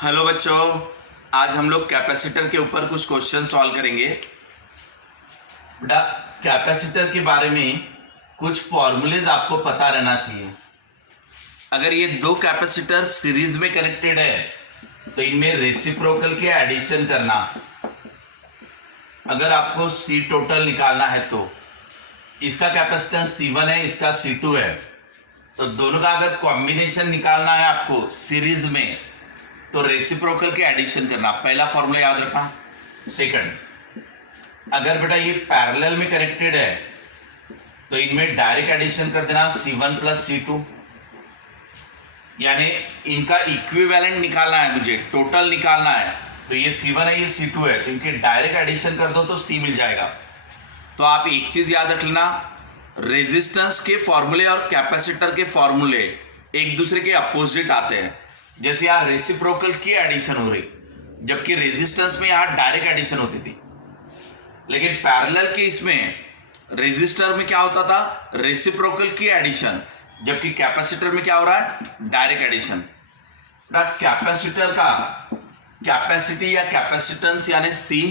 Hello बच्चों, आज हम लोग कैपेसिटर के ऊपर कुछ क्वेश्चन सॉल्व करेंगे। बेटा, कैपेसिटर के बारे में कुछ फॉर्मूलेज आपको पता रहना चाहिए। अगर ये दो कैपेसिटर सीरीज में कनेक्टेड है तो इनमें रेसिप्रोकल के एडिशन करना। अगर आपको सी टोटल निकालना है तो इसका कैपेसिटेंस C1 है, इसका C2 है, तो दोनों का अगर कॉम्बिनेशन निकालना है आपको सीरीज में तो रेसिप्रोकल के एडिशन करना। पहला फॉर्मूला याद रखना। सेकंड, अगर बेटा ये पैरेलल में कनेक्टेड है तो इनमें डायरेक्ट एडिशन कर देना C1 प्लस C2, यानी इनका इक्विवेलेंट निकालना है, मुझे टोटल निकालना है। तो ये C1 है, ये C2 है, तो इनके डायरेक्ट एडिशन कर दो तो C मिल जाएगा। तो आप एक चीज याद रख लेना, रेजिस्टेंस के फॉर्मूले और कैपेसिटर के फॉर्मूले एक दूसरे के अपोजिट आते हैं। जैसे यहाँ रेसिप्रोकल की एडिशन हो रही, जबकि रेजिस्टेंस में यहाँ डायरेक्ट एडिशन होती थी। लेकिन पैरेलल के इसमें रेजिस्टर में क्या होता था, रेसिप्रोकल की एडिशन, जबकि कैपेसिटर में क्या हो रहा है, डायरेक्ट एडिशन। कैपेसिटर का कैपेसिटी या कैपेसिटेंस यानी C,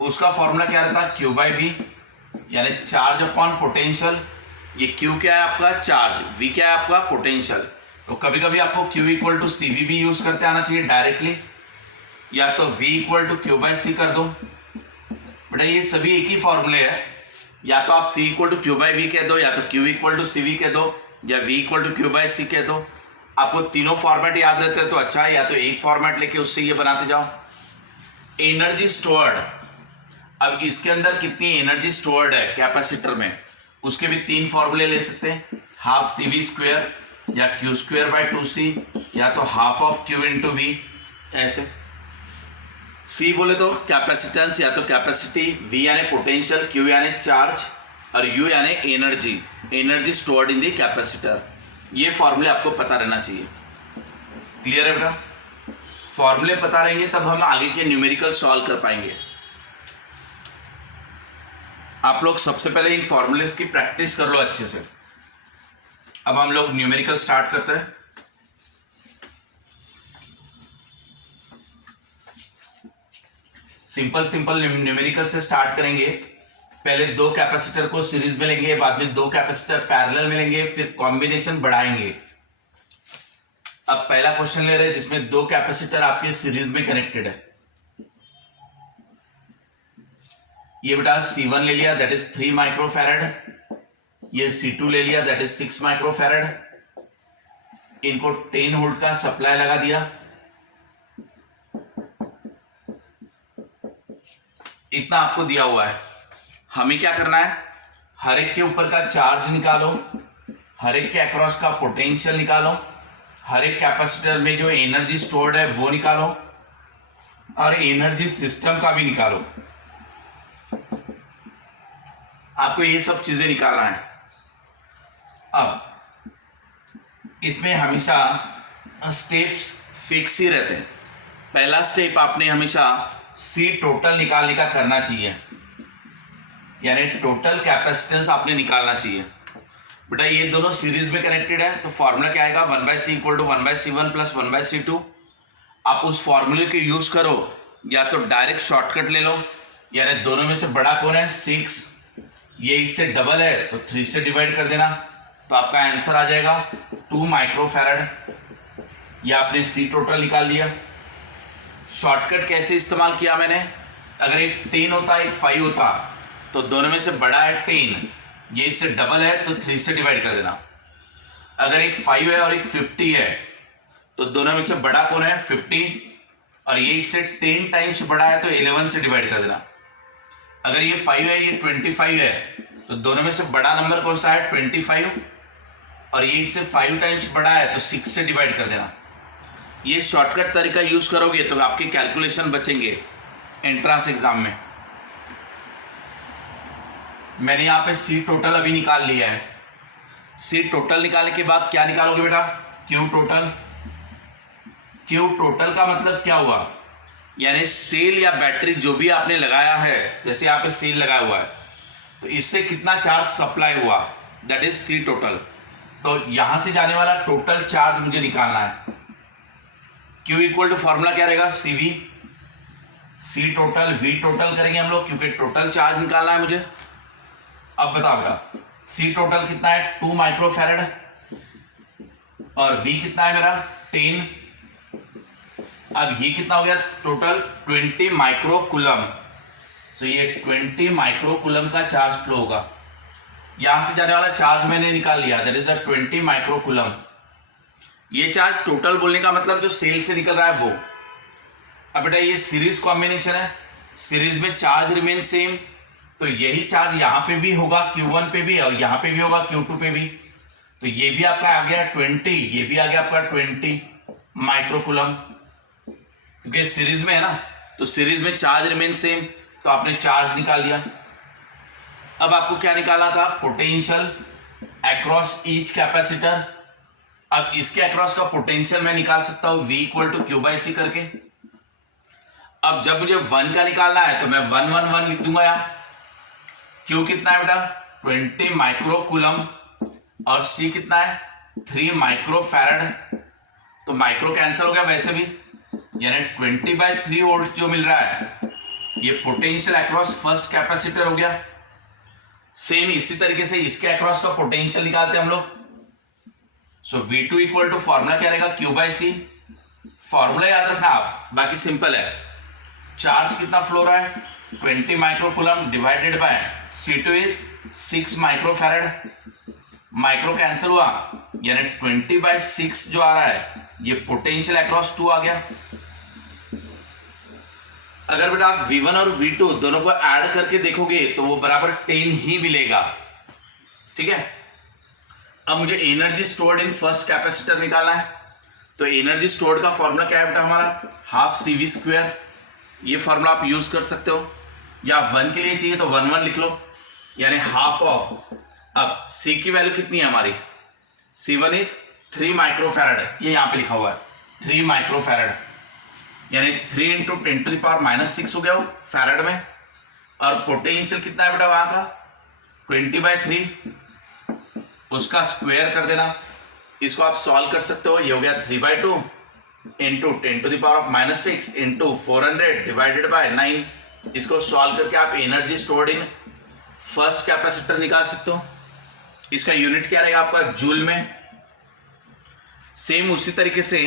उसका फॉर्मूला क्या रहता है, Q बाई V, यानी चार्ज अपॉन पोटेंशियल। ये Q क्या है आपका, चार्ज, V क्या है आपका, पोटेंशियल। तो कभी कभी आपको Q इक्वल टू CV भी यूज करते आना चाहिए डायरेक्टली, या तो V equal to Q by C कर दो। बेटा ये सभी एक ही फॉर्मूले है, या तो आप C equal to Q by V कह दो, या तो Q इक्वल टू CV कह दो, या V equal to Q by C कह दो। आपको तीनों फॉर्मेट याद रहते हैं तो अच्छा है, या तो एक फॉर्मेट लेके उससे ये बनाते जाओ। एनर्जी स्टोर्ड, अब इसके अंदर कितनी एनर्जी स्टोर्ड है कैपेसिटर में, उसके भी तीन फॉर्मूले ले सकते हैं। हाफ CV स्क्वायर, या Q स्क्वायर बाई 2C, या तो half of Q into V। ऐसे C बोले तो कैपेसिटेंस या तो कैपेसिटी, V यानी पोटेंशियल, Q यानी चार्ज, और U यानी एनर्जी, एनर्जी स्टोर्ड इन दी कैपेसिटर। ये फॉर्मूले आपको पता रहना चाहिए। क्लियर है बेटा? फॉर्मूले पता रहेंगे तब हम आगे के न्यूमेरिकल सॉल्व कर पाएंगे। आप लोग सबसे पहले इन फॉर्मूलेस की प्रैक्टिस कर लो अच्छे से। अब हम लोग न्यूमेरिकल स्टार्ट करते हैं। सिंपल सिंपल न्यूमेरिकल से स्टार्ट करेंगे। पहले दो कैपेसिटर को सीरीज में लेंगे, बाद में दो कैपेसिटर पैरेलल में लेंगे, फिर कॉम्बिनेशन बढ़ाएंगे। अब पहला क्वेश्चन ले रहे हैं जिसमें दो कैपेसिटर आपके सीरीज में कनेक्टेड है। ये बेटा C1 ले लिया, दैट इज 3 माइक्रोफैरड। ये C2 ले लिया, दैट इज 6 माइक्रोफैरड। इनको 10 वोल्ट का सप्लाई लगा दिया। इतना आपको दिया हुआ है। हमें क्या करना है, हर एक के ऊपर का चार्ज निकालो, हर एक के अक्रॉस का पोटेंशियल निकालो, हर एक कैपेसिटर में जो एनर्जी स्टोर्ड है वो निकालो, और एनर्जी सिस्टम का भी निकालो। आपको ये सब चीजें निकालना है। अब इसमें हमेशा स्टेप्स फिक्स ही रहते हैं। पहला स्टेप आपने हमेशा C टोटल निकालने का करना चाहिए, यानी टोटल कैपेसिटेंस आपने निकालना चाहिए। बेटा ये दोनों सीरीज में कनेक्टेड है तो फॉर्मूला क्या आएगा, 1/C equal to 1/C1 plus 1/C2। आप उस फॉर्मूले के यूज करो, या तो डायरेक्ट शॉर्टकट ले लो, यानी दोनों में से बड़ा कौन है, 6, ये इससे डबल है तो 3 से डिवाइड कर देना, तो आपका आंसर आ जाएगा 2 माइक्रोफैरड। ये आपने C टोटल निकाल लिया। शॉर्टकट कैसे इस्तेमाल किया मैंने, अगर एक 10 होता एक 5 होता तो दोनों में से बड़ा है 10, ये इससे डबल है तो 3 से डिवाइड कर देना। अगर एक 5 है और एक 50 है तो दोनों में से बड़ा कौन है, 50, और ये इससे 10 टाइम्स बड़ा है तो 11 से डिवाइड कर देना। अगर ये 5 है, ये 25 है, तो दोनों में से बड़ा नंबर कौन सा है, 25, और ये इससे 5 टाइम्स बड़ा है तो 6 से डिवाइड कर देना। ये शॉर्टकट तरीका यूज करोगे तो आपके कैलकुलेशन बचेंगे एंट्रेंस एग्जाम में। मैंने यहाँ पे C टोटल अभी निकाल लिया है। C टोटल निकालने के बाद क्या निकालोगे बेटा, Q टोटल। Q टोटल का मतलब क्या हुआ, यानी सेल या बैटरी जो भी आपने लगाया है, जैसे यहाँ पे सेल लगाया हुआ है तो इससे कितना चार्ज सप्लाई हुआ, दैट इज C टोटल। तो यहां से जाने वाला टोटल चार्ज मुझे निकालना है। Q इक्वल टू फॉर्मूला क्या रहेगा, CV, C total V total करेंगे हम लोग, क्योंकि टोटल चार्ज निकालना है मुझे। अब बताओ बेटा, C टोटल कितना है 2 माइक्रोफैरड और V कितना है मेरा 10। अब ये कितना हो गया टोटल 20 माइक्रो कूलम। सो ये 20 माइक्रो कूलम का चार्ज फ्लो होगा। यहां से जाने वाला चार्ज मैंने निकाल लिया, that is the 20 micro coulomb. ये चार्ज टोटल बोलने का मतलब जो सेल से निकल रहा है वो। अब बेटा ये सीरीज कॉम्बिनेशन है, सीरीज में चार्ज रिमेन सेम, तो यही चार्ज यहां पे भी होगा Q1 पे भी और यहां पे भी होगा Q2 पे भी। तो ये भी आपका आ गया 20, ये भी आ गया आपका 20 माइक्रो कूलम, क्योंकि सीरीज में है ना, तो सीरीज में चार्ज रिमेन सेम, तो आपने चार्ज निकाल लिया। अब आपको क्या निकालना था, पोटेंशियल अक्रॉस ईच कैपेसिटर। अब इसके अक्रॉस का पोटेंशियल मैं निकाल सकता हूं V इक्वल टू Q/C करके। अब जब मुझे 1 का निकालना है तो मैं 1 लिख दूंगा यहाँ। Q कितना है बेटा 20 माइक्रो कूलम और C कितना है 3 माइक्रो फैरड। तो माइक्रो कैंसिल हो गया वैसे भी, यानी 20/3 वोल्ट जो मिल रहा है ये पोटेंशियल अक्रॉस फर्स्ट कैपेसिटर हो गया। सेम इसी तरीके से इसके अक्रॉस का पोटेंशियल निकालते हैं हम लोग। सो V2 इक्वल टू फॉर्मूला क्या रहेगा Q/C। फॉर्मूला याद रखना आप, बाकी सिंपल है। चार्ज कितना फ्लो रहा है 20 micro coulomb divided by C2 is 6 micro farad. Micro cancel हुआ, यानी 20/6 जो आ रहा है ये पोटेंशियल अक्रॉस 2 आ गया। अगर बेटा आप V1 और V2 दोनों को ऐड करके देखोगे तो वो बराबर 10 ही मिलेगा, ठीक है। अब मुझे energy stored in first capacitor निकालना है, तो एनर्जी स्टोर्ड का फॉर्मूला क्या है बेटा हमारा हाफ CV²। ये फॉर्मूला आप यूज कर सकते हो, या 1 के लिए चाहिए तो 1 लिख लो, यानी हाफ ऑफ। अब C की वैल्यू कितनी है हमारी, C1 इज 3 माइक्रोफैरड, ये यहां पे लिखा हुआ है 3 माइक्रोफैरड, यानी 3 × 10⁻⁶ हो गया वो फैरड में। और पोटेंशियल कितना है बेटा वहां का 20/3, उसका स्क्वायर कर देना। इसको आप सॉल्व कर सकते हो, ये हो गया 3/2 × 10⁻⁻6 × 400 डिवाइडेड बाय 9। इसको सॉल्व करके आप energy stored in first capacitor निकाल सकते हो। इसका यूनिट क्या रहेगा आपका जूल में। सेम उसी तरीके से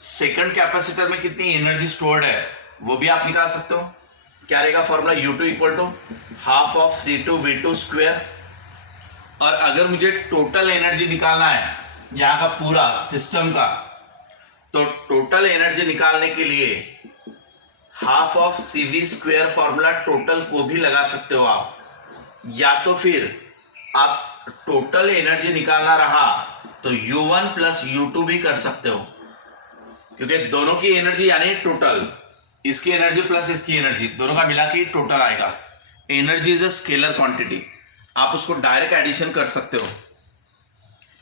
सेकंड कैपेसिटर में कितनी एनर्जी स्टोर्ड है वो भी आप निकाल सकते हो। क्या रहेगा formula U2 equal to half of C2V2²। और अगर मुझे टोटल एनर्जी निकालना है यहां का पूरा सिस्टम का, तो टोटल एनर्जी निकालने के लिए half of CV² formula total को भी लगा सकते हो आप, या तो फिर आप टोटल एनर्जी निकालना रहा तो U1 + U2 भी कर सकते हो, क्योंकि दोनों की एनर्जी यानी टोटल, इसकी एनर्जी प्लस इसकी एनर्जी दोनों का मिला के टोटल आएगा। Energy is a scalar quantity, आप उसको डायरेक्ट एडिशन कर सकते हो।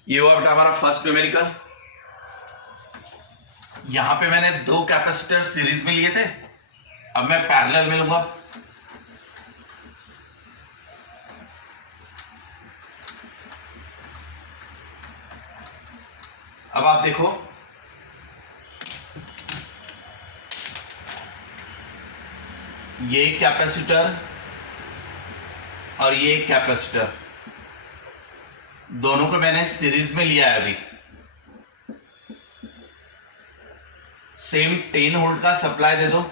ये हुआ बेटा हमारा फर्स्ट न्यूमेरिकल। यहां पे मैंने 2 कैपेसिटर सीरीज में लिए थे, अब मैं पैरेलल में लूंगा। अब आप देखो ये कैपेसिटर और ये कैपेसिटर दोनों को मैंने सीरीज में लिया है अभी। सेम 10 वोल्ट का सप्लाई दे दो।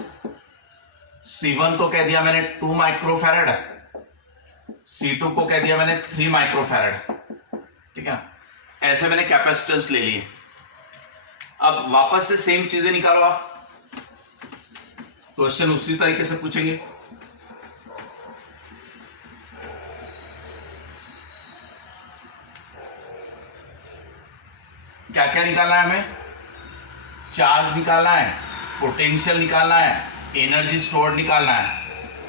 C1 को कह दिया मैंने 2 माइक्रोफैरड, C2 को कह दिया मैंने 3 माइक्रोफैरड, ठीक है। ऐसे मैंने कैपेसिटेंस ले लिए। अब वापस से सेम चीजें निकालो आप, क्वेश्चन उसी तरीके से पूछेंगे। क्या क्या निकालना है हमें, चार्ज निकालना है, पोटेंशियल निकालना है, एनर्जी स्टोर्ड निकालना है,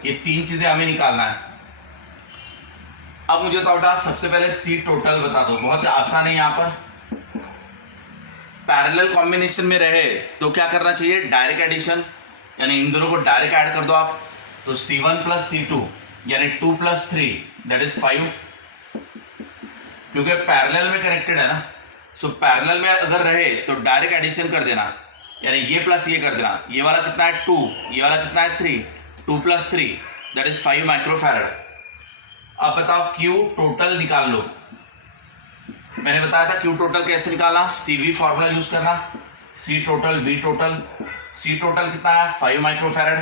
ये 3 चीजें हमें निकालना है। अब मुझे तो बेटा सबसे पहले C टोटल बता दो, बहुत आसान है। यहां पर पैरेलल कॉम्बिनेशन में रहे तो क्या करना चाहिए, डायरेक्ट एडिशन, यानी इन दोनों को डायरेक्ट ऐड कर दो आप। तो C1 + C2 यानी 2 + 3 दैट इज 5, क्योंकि पैरेलल में कनेक्टेड है ना। सो पैरेलल में अगर रहे तो डायरेक्ट एडिशन कर देना। यानी ये प्लस ये कर देना, ये वाला कितना है 2, ये वाला कितना है 3, 2 + 3 दैट इज 5 माइक्रोफैरड। अब बताओ क्यू टोटल निकाल लो। मैंने बताया था क्यू टोटल कैसे निकालना, CV फॉर्मूला यूज करना, C total V total. C total कितना है 5 माइक्रोफैरड,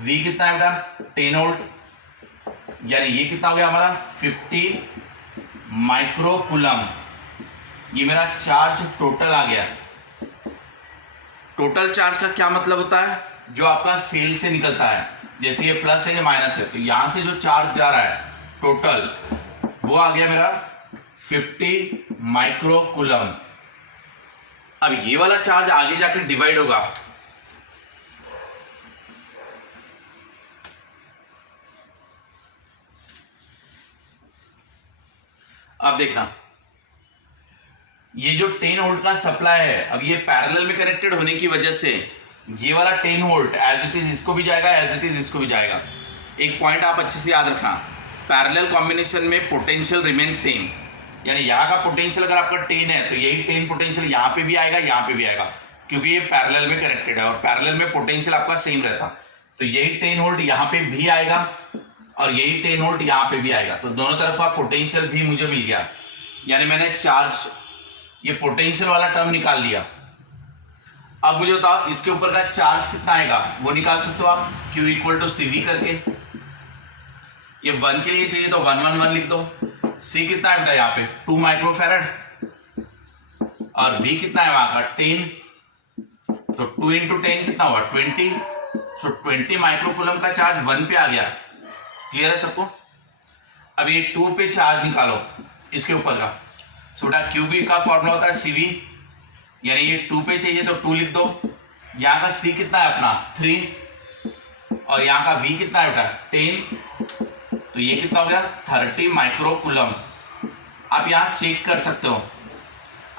V कितना है बेटा 10 वोल्ट, यानी ये कितना हो गया हमारा 50 माइक्रोकूलम। ये मेरा चार्ज टोटल आ गया। टोटल चार्ज का क्या मतलब होता है, जो आपका सेल से निकलता है, जैसे ये प्लस है ये माइनस है, तो यहां से जो चार्ज जा रहा है टोटल वो आ गया मेरा 50 माइक्रोकूलम। अब ये वाला चार्ज आगे जाकर डिवाइड होगा, अब देखना ये जो 10 वोल्ट का सप्लाई है, अब ये पैरेलल में कनेक्टेड होने की वजह से ये वाला 10 वोल्ट एज इट इज इसको भी जाएगा, एज इट इज इसको भी जाएगा। एक पॉइंट आप अच्छे से याद रखना, पैरेलल कॉम्बिनेशन में पोटेंशियल रिमेन सेम, यानी यहाँ का पोटेंशियल अगर आपका 10 है तो यही 10 पोटेंशियल यहाँ पे भी आएगा, यहाँ पे भी आएगा, क्योंकि ये पैरेलल में कनेक्टेड है और पैरेलल में पोटेंशियल आपका सेम रहता। तो यही 10 वोल्ट यहाँ पे भी आएगा और यही 10 वोल्ट यहाँ पे भी आएगा, तो दोनों तरफ का पोटेंशियल भी मुझे मिल गया, यानी मैंने चार्ज ये पोटेंशियल वाला टर्म निकाल लिया। अब मुझे बताओ इसके ऊपर का चार्ज कितना आएगा, वो निकाल सकते हो आप Q = CV करके। ये 1 के लिए चाहिए तो 1 1 1 लिख दो। C कितना है बेटा यहाँ पे 2 माइक्रोफैरड और V कितना है वहां का 10, तो 2 × 10 कितना हुआ 20, सो 20 माइक्रोकूलम का चार्ज 1 पे आ गया। क्लियर है सबको। अब ये 2 पे चार्ज निकालो इसके ऊपर का, सो बेटा QB का फॉर्मूला होता है CV, यानी ये 2 पे चाहिए तो 2 लिख दो। यहाँ का C कितना है अपना 3 और यहाँ का V कितना है बेटा 10, तो ये कितना हो गया 30 माइक्रोकूलम। आप यहाँ चेक कर सकते हो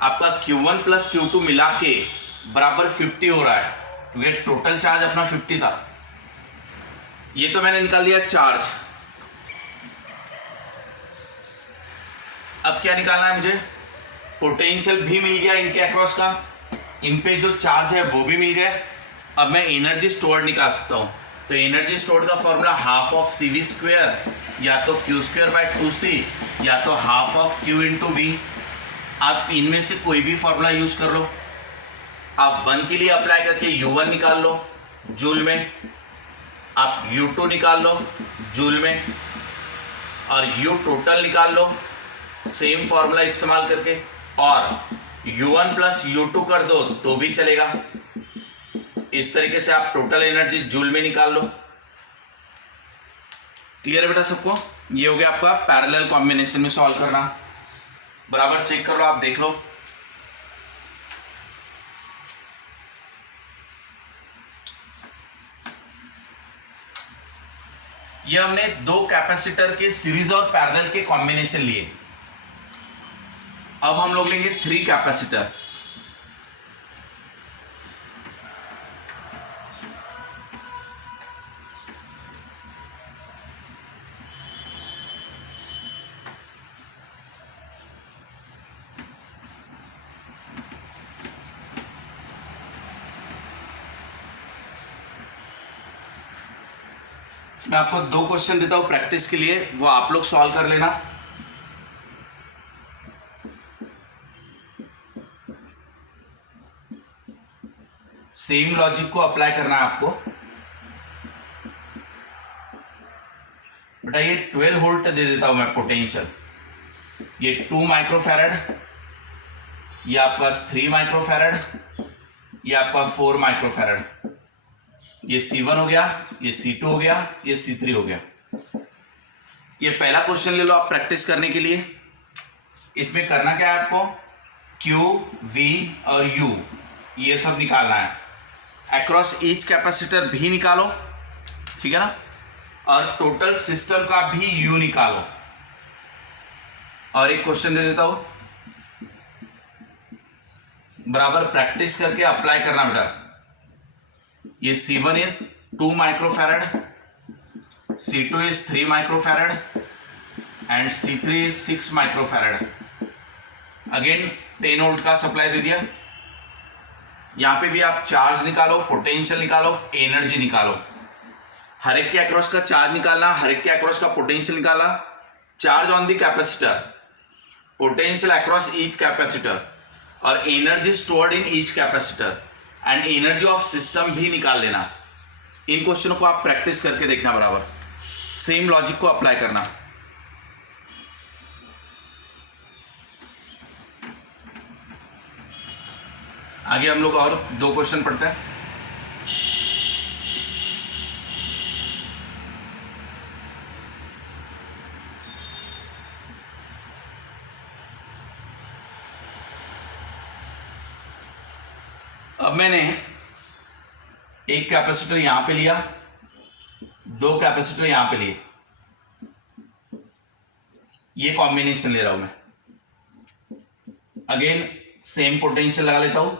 आपका Q1 + Q2 मिला के बराबर 50 हो रहा है, क्योंकि टोटल चार्ज अपना 50 था। ये तो मैंने निकाल लिया चार्ज। अब क्या निकालना है मुझे, पोटेंशियल भी मिल गया इनके अक्रॉस का, इन पे जो चार्ज है वो भी मिल गया। अब मैं एनर्जी स्टोर्ड निकाल सकता हूँ, तो एनर्जी स्टोर्ड का फॉर्मूला ½ या तो Q²/2C या तो ½ Q × V। आप इनमें से कोई भी फॉर्मूला यूज कर लो। आप 1 के लिए अप्लाई करके U1 निकाल लो जूल में, आप U2 निकाल लो जूल में, और U टोटल निकाल लो सेम फॉर्मूला इस्तेमाल करके, और U1 + U2 कर दो तो भी चलेगा। इस तरीके से आप टोटल एनर्जी जूल में निकाल लो। क्लियर है बेटा सबको। ये हो गया आपका पैरेलल कॉम्बिनेशन में सॉल्व करना। बराबर चेक कर लो, आप देख लो। ये हमने 2 कैपेसिटर के सीरीज और पैरेलल के कॉम्बिनेशन लिए। अब हम लोग लेंगे 3 कैपेसिटर। मैं आपको 2 क्वेश्चन देता हूं प्रैक्टिस के लिए, वो आप लोग सॉल्व कर लेना। सेम लॉजिक को अप्लाई करना है आपको। बेटा ये 12 वोल्ट दे देता हूं मैं पोटेंशियल, ये 2 माइक्रोफैरड, ये आपका 3 माइक्रोफैरड, ये आपका 4 माइक्रोफैरड। ये C1 हो गया, ये C2 हो गया, ये C3 हो गया। ये पहला क्वेश्चन ले लो आप प्रैक्टिस करने के लिए। इसमें करना क्या है आपको, Q, V और U ये सब निकालना है। अक्रॉस ईच कैपेसिटर भी निकालो, ठीक है ना, और टोटल सिस्टम का भी U निकालो। और एक क्वेश्चन दे देता हूं, बराबर प्रैक्टिस करके अप्लाई करना बेटा। ये C1 is 2 microfarad, C2 is 3 microfarad and C3 is 6 microfarad. Again 10 volt का सप्लाई दे दिया। यहाँ पे भी आप चार्ज निकालो, पोटेंशियल निकालो, एनर्जी निकालो। हर एक के अक्रॉस का चार्ज निकालना, हर एक के अक्रॉस का पोटेंशियल निकालना। Charge on the capacitor, potential across each capacitor और energy stored in each capacitor and energy of system भी निकाल लेना। इन क्वेश्चनों को आप प्रैक्टिस करके देखना, बराबर सेम लॉजिक को अप्लाई करना। आगे हम लोग और 2 क्वेश्चन पढ़ते हैं। अब मैंने एक कैपेसिटर यहां पे लिया, 2 कैपेसिटर यहां पे लिए, ये कॉम्बिनेशन ले रहा हूं मैं। अगेन सेम पोटेंशियल लगा लेता हूं।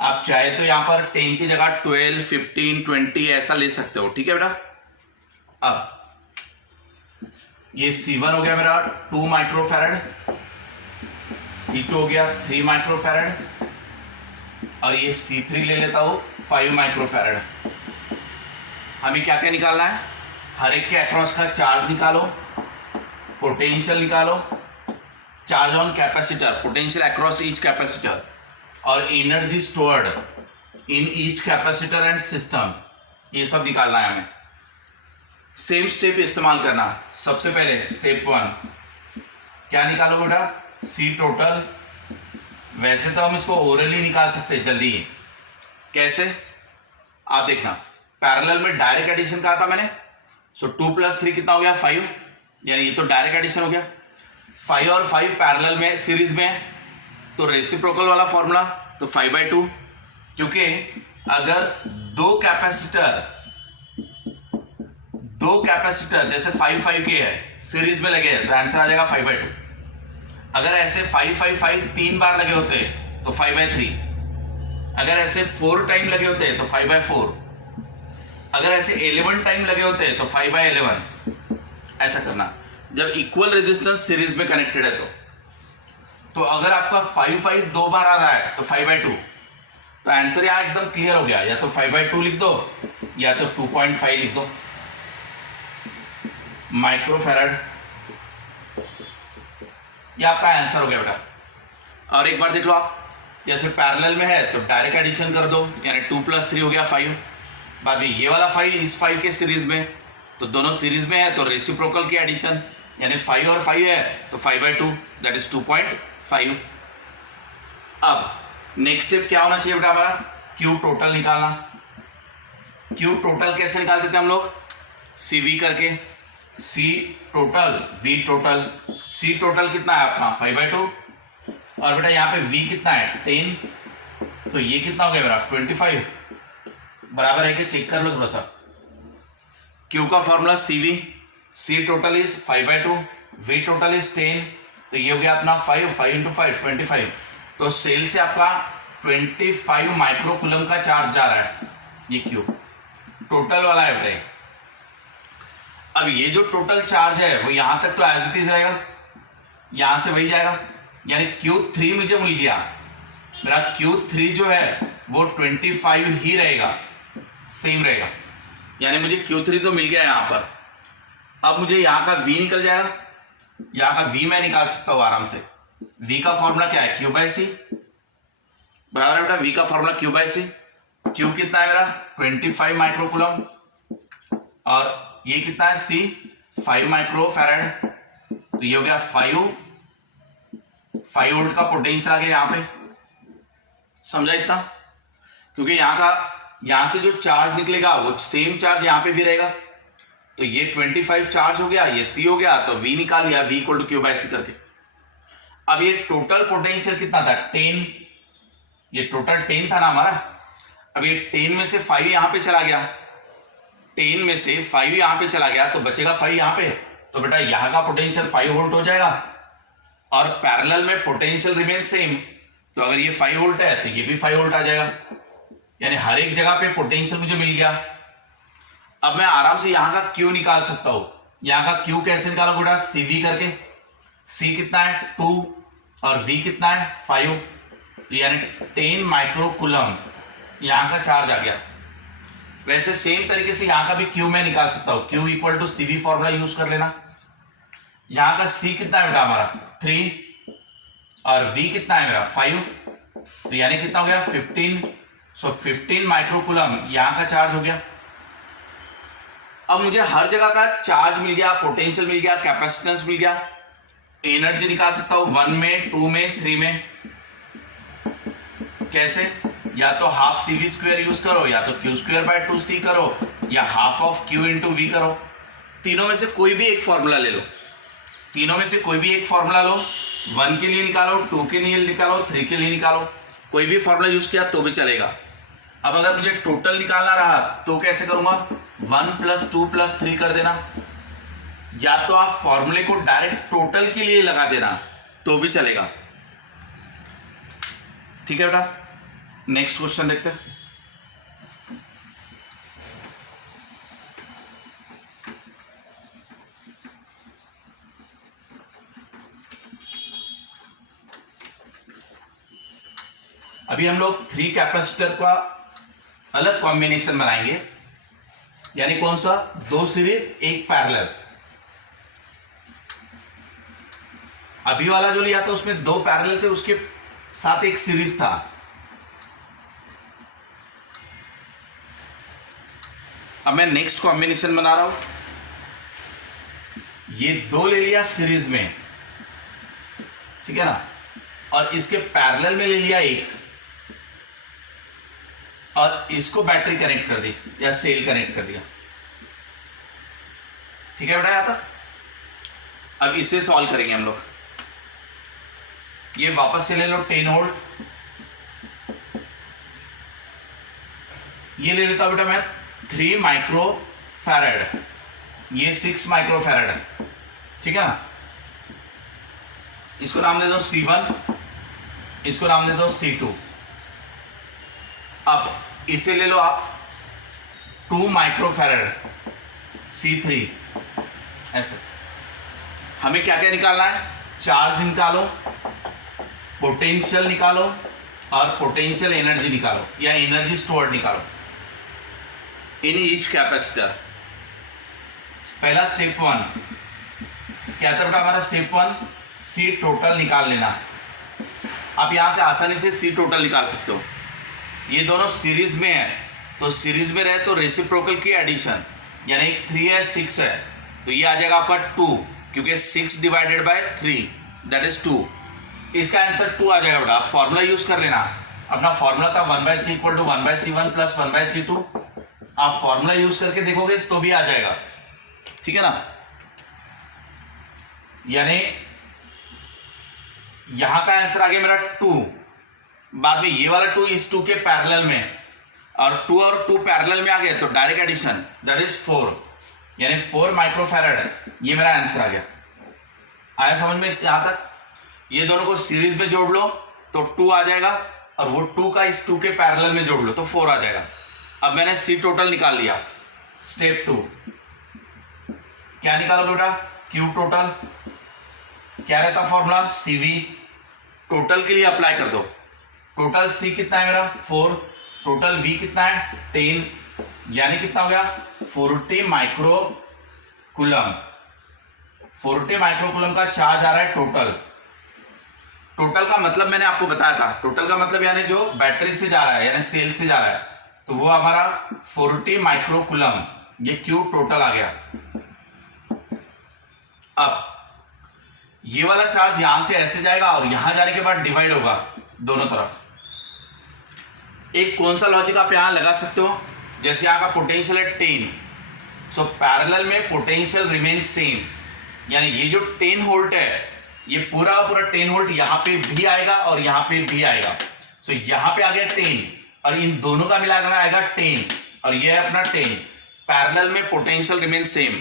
आप चाहे तो यहां पर 10 की जगह 12, 15, 20 ऐसा ले सकते हो, ठीक है बेटा। अब ये C1 हो गया मेरा 2 माइक्रोफैरड, C2 हो गया 3 माइक्रोफैरड और ये C3 ले लेता हूं 5 माइक्रोफैरड। हमें क्या क्या निकालना है? हर एक के अक्रॉस का चार्ज निकालो, पोटेंशियल निकालो, charge on capacitor, potential across each capacitor और energy stored in each capacitor and system, ये सब निकालना है हमें। सेम स्टेप इस्तेमाल करना। सबसे पहले स्टेप 1 क्या निकालो बेटा? C total. वैसे तो हम इसको ओरली निकाल सकते हैं जल्दी। कैसे? आप देखना, पैरेलल में डायरेक्ट एडिशन कहा था मैंने, सो 2 + 3 कितना हो गया? 5, यानी ये तो डायरेक्ट एडिशन हो गया। 5 और 5 पैरेलल में सीरीज में है, तो रेसिप्रोकल वाला फॉर्मूला, तो 5/2। क्योंकि अगर दो कैपेसिटर जैसे 5 के है सीरीज में लगे हैं तो आंसर आ जाएगा 5/2। अगर ऐसे 5 3 बार लगे होते तो 5/3। अगर ऐसे 4 टाइम लगे होते तो 5/4। अगर ऐसे 11 टाइम लगे होते तो 5/11। ऐसा करना जब इक्वल रेजिस्टेंस सीरीज में कनेक्टेड है तो अगर आपका 5 2 बार आ रहा है तो 5/2। तो आंसर यहां एकदम क्लियर हो गया, या तो 5/2 लिख दो या तो 2.5 लिख दो माइक्रोफैरड। ये आपका आंसर हो गया बेटा। और एक बार देख लो आप, जैसे पैरेलल में है तो डायरेक्ट एडिशन कर दो, यानी 2 + 3 हो गया 5। बाद में ये वाला 5 इस 5 के सीरीज में, तो दोनों सीरीज में है तो रेसिप्रोकल की एडिशन, यानी 5 और 5 है तो 5/2 दैट इज 2.5। अब नेक्स्ट स्टेप क्या होना चाहिए बेटा हमारा? Q टोटल निकालना। Q टोटल कैसे निकालते थे हम लोग? CV करके, C total V total. C total कितना है अपना? 5/2। और बेटा यहाँ पे V कितना है? 10। तो ये कितना हो गया मेरा? 25। बराबर है कि चेक कर लो थोड़ा सा। Q का formula CV, C total is 5/2, V total is 10, तो ये हो गया अपना 5 × 5 25। तो सेल से आपका 25 माइक्रोकूलम का चार्ज जा रहा है, ये Q टोटल वाला है बेटा। अब ये जो टोटल चार्ज है वो यहां तक तो एज इट इज रहेगा, यहां से वही जाएगा, यानी Q3 मुझे मिल गया। मेरा Q3 जो है वो 25 ही रहेगा, सेम रहेगा, यानी मुझे Q3 तो मिल गया यहां पर। अब मुझे यहाँ का V निकल जाएगा, यहाँ का V मैं निकाल सकता हूँ आराम से। V का फॉर्मूला क्या है? Q/C। बराबर है बेटा, V का फॉर्मूला Q/C। Q कितना है मेरा? 25 माइक्रोकूलम और ये कितना है? C 5 microfarad. तो ये हो गया 5 वोल्ट का पोटेंशियल आ गया यहाँ पे। समझा इतना? क्योंकि यहाँ से जो चार्ज निकलेगा वो सेम चार्ज यहाँ पे भी रहेगा। तो ये 25 चार्ज हो गया, ये C हो गया, तो V निकाल लिया, V = Q/C करके। अब ये टोटल पोटेंशियल कितना था? 10। ये टोटल 10 था ना हमारा। अब ये 10 में से 5 यहां पे चला गया, 10 में से 5 यहां पे चला गया तो बचेगा 5 यहां पे। तो बेटा यहां का पोटेंशियल 5 वोल्ट हो जाएगा और पैरेलल में पोटेंशियल रिमेन सेम। तो अगर ये 5 वोल्ट है तो ये भी 5 वोल्ट आ जाएगा, यानी हर एक जगह पे पोटेंशियल मुझे मिल गया। अब मैं आराम से यहां का Q निकाल सकता हूं। यहां का Q कैसे निकालो बेटा? CV करके। C कितना है? 2 और V कितना है? 5। तो यानी 10 माइक्रोकुलम यहाँ का चार्ज आ गया। वैसे सेम तरीके से यहाँ का भी क्यू मैं निकाल सकता हूँ, Q equal to CV formula use कर लेना। यहाँ का सी कितना है बेटा हमारा 3 और वी कितना है मेरा 5, तो यानी कितना हो गया 15। सो 15 माइक्रोकुलम यहाँ का चार्ज हो गया। अब मुझे हर जगह का चार्ज मिल गया, पोटेंशियल मिल गया, कैपेसिटेंस मिल गया, एनर्जी निकाल सकता हूं 1 में, 2 में, 3 में। कैसे? या तो half C V square use करो, या तो क्यू स्क्वायर बाय 2c करो, या half of Q into V करो। तीनों में से कोई भी एक फॉर्मूला ले लो, तीनों में से कोई भी एक फॉर्मूला लो। 1 के लिए निकालो, 2 के लिए निकालो, 3 के लिए निकालो, कोई भी फॉर्मूला यूज किया तो भी चलेगा। अब अगर मुझे टोटल निकालना रहा तो कैसे करूंगा? 1 + 2 + 3 कर देना, या तो आप फॉर्मूले को डायरेक्ट टोटल के लिए लगा देना तो भी चलेगा। ठीक है बेटा, नेक्स्ट क्वेश्चन देखते हैं। अभी हम लोग 3 कैपेसिटर का अलग कॉम्बिनेशन बनाएंगे, यानी कौन सा? 2 सीरीज 1 पैरेलल। अभी वाला जो लिया था उसमें 2 पैरेलल थे, उसके साथ एक सीरीज था। अब मैं नेक्स्ट कॉम्बिनेशन बना रहा हूं। ये 2 ले लिया सीरीज में, ठीक है ना, और इसके पैरेलल में ले लिया 1, और इसको बैटरी कनेक्ट कर दी या सेल कनेक्ट कर दिया। ठीक है बेटा, आता। अब इसे सॉल्व करेंगे हम लोग। ये वापस से ले लो 10 वोल्ट, ये ले लेता हूं बेटा मैं 3 माइक्रो फैरेड, ये 6 माइक्रो फैरेड है, ठीक है ना। इसको नाम दे दो C1, इसको नाम दे दो C2। अब इसे ले लो आप 2 माइक्रो फैरेड C3। ऐसे हमें क्या क्या निकालना है? चार्ज निकालो, पोटेंशियल निकालो, और पोटेंशियल एनर्जी निकालो या एनर्जी स्टोर्ड निकालो इन ईच कैपेसिटर। पहला स्टेप 1 क्या था बेटा हमारा? स्टेप 1 सी टोटल निकाल लेना। आप यहां से आसानी से सी टोटल निकाल सकते हो। ये दोनों सीरीज में है, तो सीरीज में रहे तो रेसिप्रोकल की एडिशन, यानी 3 है 6 है, तो ये आ जाएगा आपका 2, क्योंकि 6 डिवाइडेड बाय 3 दैट इज 2। इसका आंसर 2 आ जाएगा बेटा। आप फॉर्मूला यूज कर लेना, अपना फॉर्मूला था 1/c = 1/c1 + 1/c2। आप फॉर्मूला यूज करके देखोगे तो भी आ जाएगा, ठीक है ना। यानी यहां का आंसर आ गया मेरा 2। बाद में ये वाला 2 इस 2 के पैरेलल में, और 2 और 2 पैरेलल में आ गए तो डायरेक्ट एडिशन दैट इज 4, यानी 4 माइक्रोफैरेड। ये मेरा आंसर आ गया। आया समझ में यहां तक? ये दोनों को सीरीज में जोड़ लो तो 2 आ जाएगा, और वो 2 का इस 2 के पैरेलल में जोड़ लो तो 4 आ जाएगा। अब मैंने सी टोटल निकाल लिया। स्टेप 2 क्या निकालोगे बेटा? Q total. क्या रहता फॉर्मूला? सीवी। टोटल के लिए अप्लाई कर दो। टोटल सी कितना है मेरा? 4। टोटल वी कितना है? 10, यानी कितना हो गया? 40 माइक्रोकुलम। 40 माइक्रोकुलम का चार्ज आ रहा है टोटल। टोटल का मतलब मैंने आपको बताया था, टोटल का मतलब यानी जो बैटरी से जा रहा है, यानी सेल से जा रहा है, तो वो हमारा 40 माइक्रोकुलम, ये क्यू टोटल आ गया। अब ये वाला चार्ज यहां से ऐसे जाएगा और यहां जाने के बाद डिवाइड होगा दोनों तरफ। एक कौन सा लॉजिक आप यहां लगा सकते हो? जैसे यहां का पोटेंशियल है 10, सो पैरेलल में पोटेंशियल रिमेन सेम, यानी ये जो 10 वोल्ट है, ये पूरा का पूरा 10 वोल्ट यहां पे भी आएगा और यहां पे भी आएगा। सो यहां पे आ गया 10, और इन दोनों का मिला आएगा 10, और ये है अपना 10। पैरेलल में पोटेंशियल रिमेन सेम,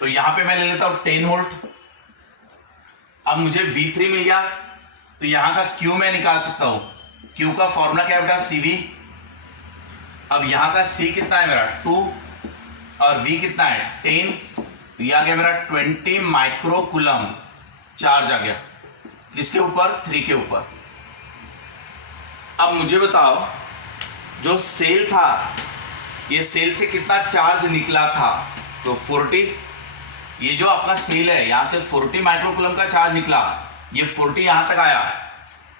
तो यहां पे मैं ले लेता हूं 10 वोल्ट। अब मुझे V3 मिल गया, तो यहां का Q मैं निकाल सकता हूं। Q का फॉर्मूला क्या है बेटा? CV। अब यहां का C कितना है मेरा? 2, और V कितना है? 10, तो ये आ गया मेरा 20 माइक्रोकुलम चार्ज आ गया। किसके ऊपर? 3 के ऊपर। अब मुझे बताओ, जो सेल था, ये सेल से कितना चार्ज निकला था? तो 40। ये जो आपका सेल है, यहां से 40 माइक्रोकूलम का चार्ज निकला, ये 40 यहां तक आया,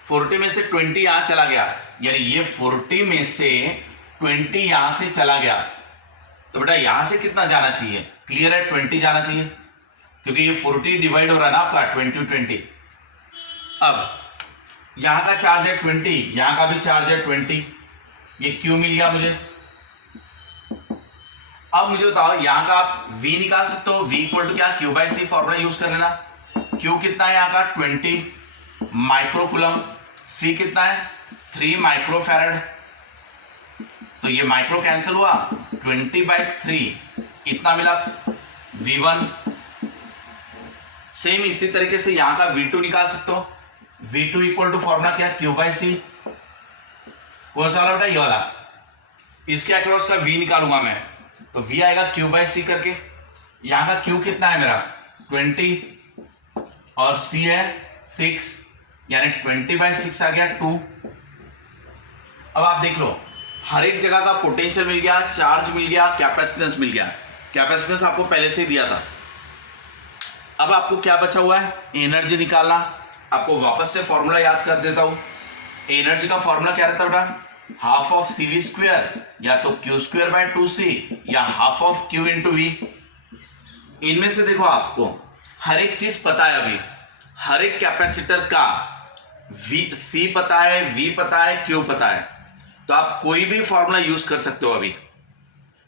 40 में से 20 यहां चला गया, यानी ये 40 में से 20 यहां से चला गया। तो बेटा यहां से कितना जाना चाहिए? क्लियर है, 20 जाना चाहिए, क्योंकि ये 40 डिवाइड हो रहा है ना आपका 20। अब यहां का चार्ज है 20, यहां का भी चार्ज है 20, ये क्यू मिल गया मुझे। अब मुझे बताओ, यहां का आप V निकाल सकते हो, V इक्वल टू क्या? Q by C formula use कर लेना। Q कितना है यहाँ का? 20 माइक्रोकूलम। C कितना है? 3 माइक्रोफैरड। तो ये माइक्रो कैंसिल हुआ, 20/3 इतना मिला V1। सेम इसी तरीके से यहां का V2 निकाल सकते हो। V2 इक्वल टू फॉर्मूला क्या? Q बाई सी। कौन सा वाला बेटा? ये वाला। इसके अक्रॉस का V निकालूंगा मैं, तो V आएगा Q बाई सी करके। यहां का Q कितना है मेरा? 20 और C है 6, यानी 20/6 आ गया 2। अब आप देख लो, हर एक जगह का पोटेंशियल मिल गया, चार्ज मिल गया, कैपेसिटेंस मिल गया। कैपेसिटेंस आपको पहले से ही दिया था। अब आपको क्या बचा हुआ है? एनर्जी निकालना। आपको वापस से फॉर्मूला याद कर देता हूं। एनर्जी का फॉर्मूला क्या रहता है बेटा? हाफ ऑफ CV स्क्वायर, या तो Q²/2C, या half of Q into V। इनमें से देखो, आपको हर एक चीज पता है। अभी हर एक कैपेसिटर का C पता है, V पता है, Q पता है, तो आप कोई भी फॉर्मूला यूज कर सकते हो अभी।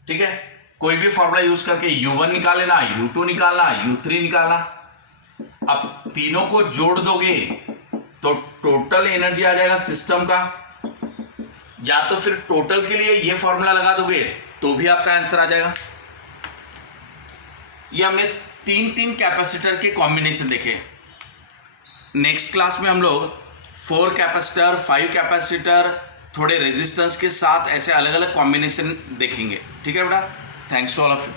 ठीक है, कोई भी फॉर्मूला यूज करके U1 निकाल लेना, U2 निकालना, U3 निकालना। अब तीनों को जोड़ दोगे तो टोटल एनर्जी आ जाएगा सिस्टम का, या तो फिर टोटल के लिए ये फॉर्मूला लगा दोगे तो भी आपका आंसर आ जाएगा। ये हमने 3 कैपेसिटर के कॉम्बिनेशन देखे। नेक्स्ट क्लास में हम लोग 4 कैपेसिटर, 5 कैपेसिटर, थोड़े रेजिस्टेंस के साथ ऐसे अलग अलग कॉम्बिनेशन देखेंगे। ठीक है बेटा, thanks to all of you.